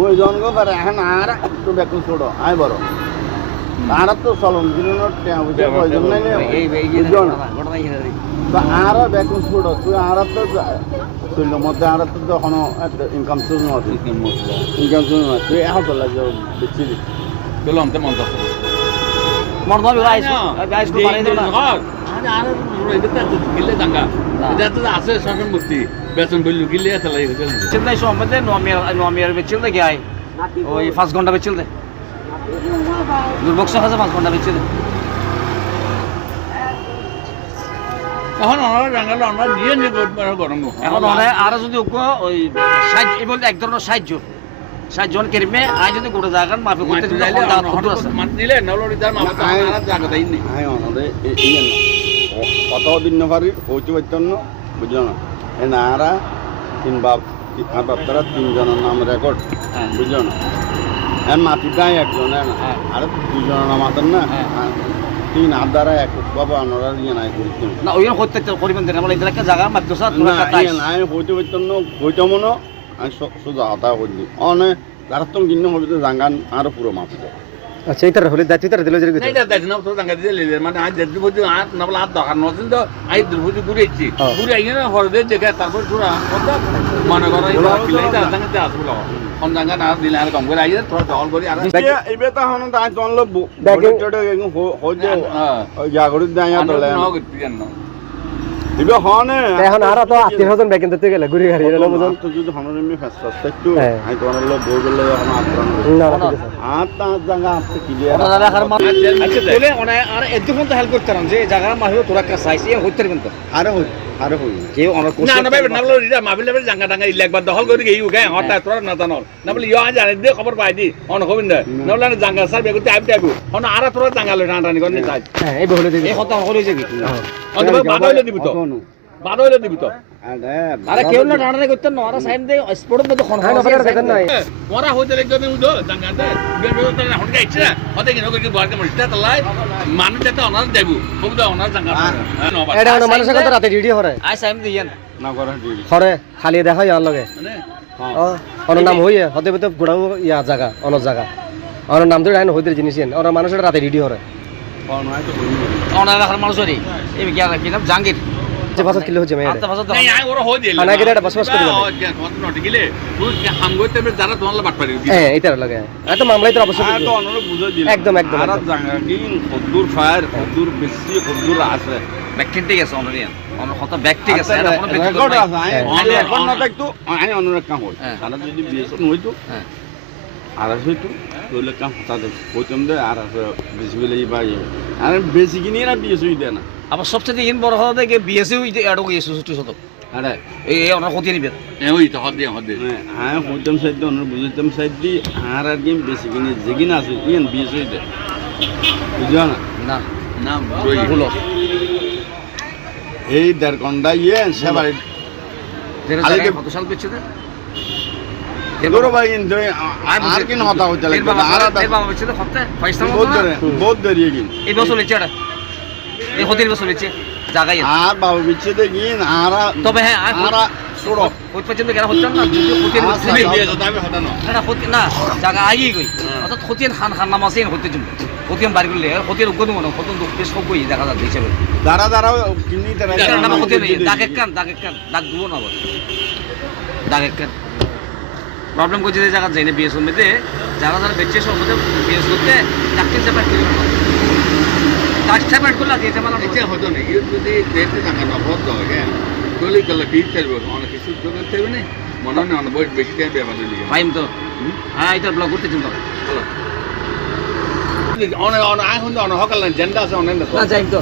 ওই জনগো পারে এখন আর তো বেকুন ছোট আয় বড় আর তো চলন দিনের টাকা বুঝে প্রয়োজন নাই তো আর বেকুন ছোট তুই আর তো তুইল মধ্যে আর তো তখন ইনকাম সোর্স নয় ইনকাম সোর্স নয় তুই এখন তো লাগে বেশি চলো আমতে মন দাও মন দাও গাইস গাইস কো পারে না আর এটা তো গিলে দাঙ্গা এটা তো আছে সরকার মুক্তি বেতন বললু গিলে আছে লাই চিন্তা সম্বন্ধে নমিয়ার বেচিল দে গাই ওই 5 ঘন্টা বেচিল দে দুর্বক্স আছে 5 ঘন্টা বেচিল দে এখন আমরা জাঙ্গাল আমরা নিয়ে নিয়ে গরম এখন আর যদি ওই সাহায্য এই বলতে এক ধরনের সাহায্য কেরিমে আই যদি গোটা জায়গার মাফি করতে যাইলে মান নিলে নলরি দাম আমরা আর জায়গা দেই নি আয় অনরে ইয়ে কত দিন না পারি হইতে পারতেন না বুঝলো না এ নারা তিন বাপ আর বাপতারা তিনজনের নাম রেকর্ড বুঝলো না হ্যাঁ মাটি দেয় একজন আর দুজনের নাম আতেন না তিন হাত দ্বারা এক বাবা আনারা ইয়ে নাই করতে না ওই হইতে করিবেন দেন আমরা এলাকা জায়গা মাদ্রাসা তোরা নাই হইতে পারতেন না হইতে মনো আমি সোজা হতা করলি অনে যারা তো কিনে হবে তো জাঙ্গান আরো পুরো মাপি দেয় আচ্ছা এইটার হলে দায়িত্বটা দিল যে নাই এটা দেখ না তো জাঙ্গা দিলে মানে আজ দেড় বুঝি আর না বলা আর দরকার নতুন তো আই দুর্বুজি ঘুরেছি ঘুরে আইনে না হরদে দেখে তারপর তোরা কত মনে করো এই কিলাইটা জাঙ্গাতে আসবো কোন জাঙ্গা না দিলে আর কম করে আইয়ে তোরা দল করি আর এই বেটা হন তাই তোন লো বড় ছোট হইছে ওই জাগরিত দাই তো লে নাও করতে জানো দিবে হনে এখন আর তো 80,000 ব্যাকেন দিতে গেলে ঘুরে গাড়ি এলো বুঝুন তো যদি হনরে মি ফাস্ট একটু আই তোন লো বইলে এখন আত্রান না না আর তা জায়গা আপনি ক্লিয়ার ওটা রাখার আচ্ছা তাহলে ওনা আর একদম তো হেল্প করতে রাম যে জায়গা মাহিও তোরা কা চাইছে হইতে পারবেন তো আরে হই কেউ অনার কোর্স না না ভাই না বলো রিদা মাবিলে জাঙ্গা ডাঙ্গা ইলে একবার দখল করে গেই উগায় হতা তোরা না জানো না বলে ইয়া জানে দে খবর পাই দি অন হবিন না না বলে জাঙ্গা স্যার বেগুতে আইব আইব হন আর তোরা জাঙ্গা লই রানি করনি তাই হ্যাঁ এই বলে দিই এই কথা হলো যে কি অন বাদ হইলে দিবি তো বাদ হইলে দিবি তো আরে কেউ না রানি করতে না আর সাইড দে স্পোর্ট মধ্যে খন হ্যাঁ না দেখেন নাই ওরা হইতে একদম উদো জাঙ্গা দে বেবে তো হন গাইছে হতে কি নগর কি বারকে মরিটা তালাই মানুষ যেতে অনার দেবু খুব দা অনার জাঙ্গা এটা না মানুষের কথা রাতে ডিডি হরে আই সাইম দিয়েন না করে দিবি হরে খালি দেখা ইয়ার লগে মানে অন নাম হইয়ে হতে হতে গুড়াও ইয়া জায়গা অন জায়গা অন নাম তো ডাইন হইতে জিনিস অন মানুষের রাতে ডিডি হরে কোন হয় তো হই অনার রাখার মানুষই এই কি নাম জাঙ্গির যে ভাষা কিলো হচ্ছে মেয়ে আচ্ছা ভাষা নাই আই ওরা হই দিলে আনা গেলে বসবাস করি কত নটি গেলে তুই হাম গইতে যারা তোমার বাট পারি হ্যাঁ এইটার লাগে এত মামলাই তো অবশ্যই আর তো অনরে বুঝাই দিল একদম একদম আর জাঙ্গা কি কদ্দুর ফায়ার কদ্দুর বেশি কদ্দুর আছে ব্যাকটিং ঠিক আছে অনারিয়ান অনার কথা ব্যাকটিং আছে এটা কোনো রেকর্ড ব্যক্তিগত আছে আমি এখন না দেখতো আমি অন্যরকম কাম হই আর যদি বিএসএন হইতো হ্যাঁ আর হইতো তোলে কাম হতা দে হইতম দে আর বেশি বলে ভাই আর বেশি কিনি না বিএস হই দে না আবার সবচেয়ে ইন বড় হওয়া দেখে বিএসইউ এড হয়ে গেছে ছোট ছোট আরে এই অনার ক্ষতি নিবে ওই তো হদ দিয়ে হ্যাঁ হইতম সাইড অন্য বুঝিতম সাইড দি আর আর গেম বেশি কিনি যেগিনা আছে ইন বিএস হই দে বুঝছো না না না ভুল এই দেড় ঘন্টা ইয়ে সেবারে আগে কত সাল পেছে দে এগুলো ভাই ইন আর কিন হতা হইতে লাগবে আর এর বাবা পেছে দে হতে পয়সা বহুত দেরি কিন এই বছর লেছে এটা এই হতির বছর লেছে জায়গায় আর বাবু বিচ্ছে দেখিন আর তবে হ্যাঁ আর ছোড়ো হতে পর্যন্ত কেন হচ্ছে না যদি হতির বছর বিয়ে তো আমি হতা না না হতি না জায়গা আগেই গই অর্থাৎ হতির খান নাম আছে হতে জন্য হতির বাড়ি করলে হতির উগ্র মনে হতন বেশ সব গই দেখা যাচ্ছে হিসেবে দাঁড়া দাঁড়াও কিনি এটার নাম হতে নেই দাগ এক কান দাগ দুবো না আবার দাগ এক কান প্রবলেম করছে যে জায়গা যাইনি বিএস মধ্যে যারা বেচে সব মধ্যে বিএস করতে চাকরি সেপারেট করে চাকরি সেপারেট করলে যেতে মানে এটা হতো না ইউ যদি দেখতে থাকা না হত হয় তোলি গেল কি করবে অনেক কিছু করতে হবে না মনে হয় অনেক বেশি টাইম ব্যাপার দিয়ে ভাই তো হ্যাঁ এটা ব্লগ করতে চিন্তা অনেক অনেক আয় হন অনেক হকাল জেন্ডা আছে অনেক না যাই তো